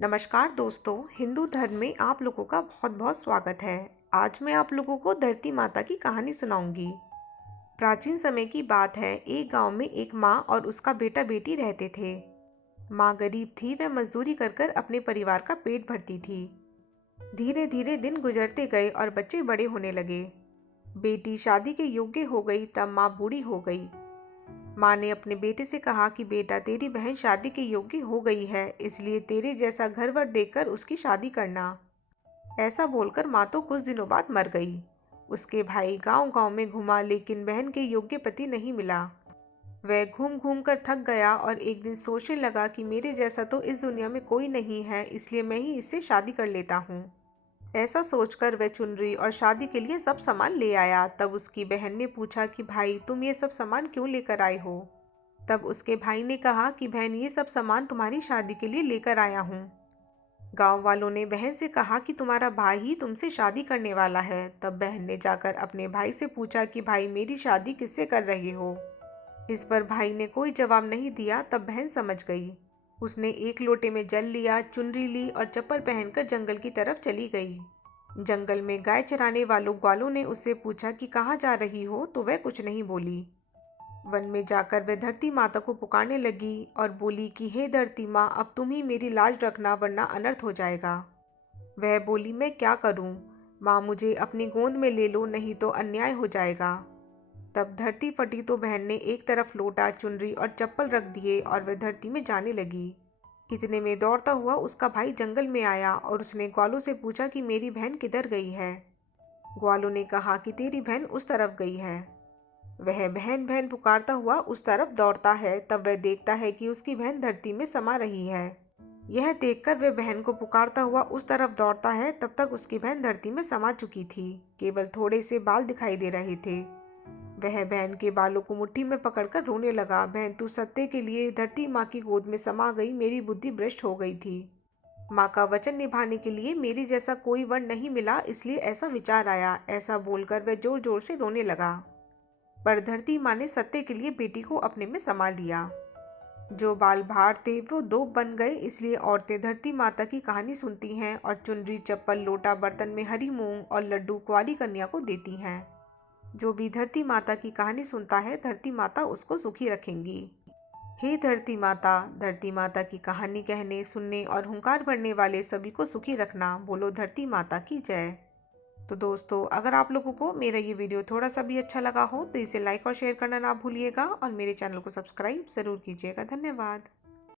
नमस्कार दोस्तों, हिंदू धर्म में आप लोगों का बहुत बहुत स्वागत है। आज मैं आप लोगों को धरती माता की कहानी सुनाऊंगी। प्राचीन समय की बात है। एक गांव में एक माँ और उसका बेटा बेटी रहते थे। माँ गरीब थी, वह मजदूरी कर कर अपने परिवार का पेट भरती थी। धीरे धीरे दिन गुजरते गए और बच्चे बड़े होने लगे। बेटी शादी के योग्य हो गई तब माँ बूढ़ी हो गई। माँ ने अपने बेटे से कहा कि बेटा, तेरी बहन शादी के योग्य हो गई है, इसलिए तेरे जैसा घरवर देखकर उसकी शादी करना। ऐसा बोलकर माँ तो कुछ दिनों बाद मर गई। उसके भाई गांव-गांव में घूमा, लेकिन बहन के योग्य पति नहीं मिला। वह घूम घूम कर थक गया और एक दिन सोचने लगा कि मेरे जैसा तो इस दुनिया में कोई नहीं है, इसलिए मैं ही इससे शादी कर लेता हूँ। ऐसा सोचकर वह चुनरी और शादी के लिए सब सामान ले आया। तब उसकी बहन ने पूछा कि भाई, तुम ये सब सामान क्यों लेकर आए हो? तब उसके भाई ने कहा कि बहन, ये सब सामान तुम्हारी शादी के लिए लेकर आया हूँ। गांव वालों ने बहन से कहा कि तुम्हारा भाई ही तुमसे शादी करने वाला है। तब बहन ने जाकर अपने भाई से पूछा कि भाई, मेरी शादी किससे कर रहे हो? इस पर भाई ने कोई जवाब नहीं दिया। तब बहन समझ गई। उसने एक लोटे में जल लिया, चुनरी ली और चप्पल पहनकर जंगल की तरफ चली गई। जंगल में गाय चराने वालों ग्वालों ने उससे पूछा कि कहाँ जा रही हो, तो वह कुछ नहीं बोली। वन में जाकर वह धरती माता को पुकारने लगी और बोली कि हे धरती माँ, अब तुम ही मेरी लाज रखना, वरना अनर्थ हो जाएगा। वह बोली, मैं क्या करूँ? माँ, मुझे अपनी गोद में ले लो, नहीं तो अन्याय हो जाएगा। तब धरती फटी तो बहन ने एक तरफ लोटा, चुनरी और चप्पल रख दिए और वह धरती में जाने लगी। इतने में दौड़ता हुआ उसका भाई जंगल में आया और उसने ग्वालों से पूछा कि मेरी बहन किधर गई है? ग्वालों ने कहा कि तेरी बहन उस तरफ गई है। वह बहन बहन पुकारता हुआ उस तरफ दौड़ता है। तब वह देखता है कि उसकी बहन धरती में समा रही है। यह देखकर वह बहन को पुकारता हुआ उस तरफ दौड़ता है। तब तक उसकी बहन धरती में समा चुकी थी, केवल थोड़े से बाल दिखाई दे रहे थे। वह बहन के बालों को मुट्ठी में पकड़कर रोने लगा। बहन, तू सत्य के लिए धरती माँ की गोद में समा गई, मेरी बुद्धि भ्रष्ट हो गई थी। माँ का वचन निभाने के लिए मेरी जैसा कोई वर नहीं मिला, इसलिए ऐसा विचार आया। ऐसा बोलकर वह जोर जोर से रोने लगा। पर धरती माँ ने सत्य के लिए बेटी को अपने में समा लिया। जो बाल भार थे वो दो बन गए, इसलिए औरतें धरती माता की कहानी सुनती हैं और चुनरी, चप्पल, लोटा, बर्तन में हरी मूंग और लड्डू कुंवारी कन्या को देती हैं। जो भी धरती माता की कहानी सुनता है, धरती माता उसको सुखी रखेंगी। हे धरती माता की कहानी कहने, सुनने और हुंकार भरने वाले सभी को सुखी रखना। बोलो धरती माता की जय। तो दोस्तों, अगर आप लोगों को मेरा ये वीडियो थोड़ा सा भी अच्छा लगा हो तो इसे लाइक और शेयर करना ना भूलिएगा और मेरे चैनल को सब्सक्राइब ज़रूर कीजिएगा। धन्यवाद।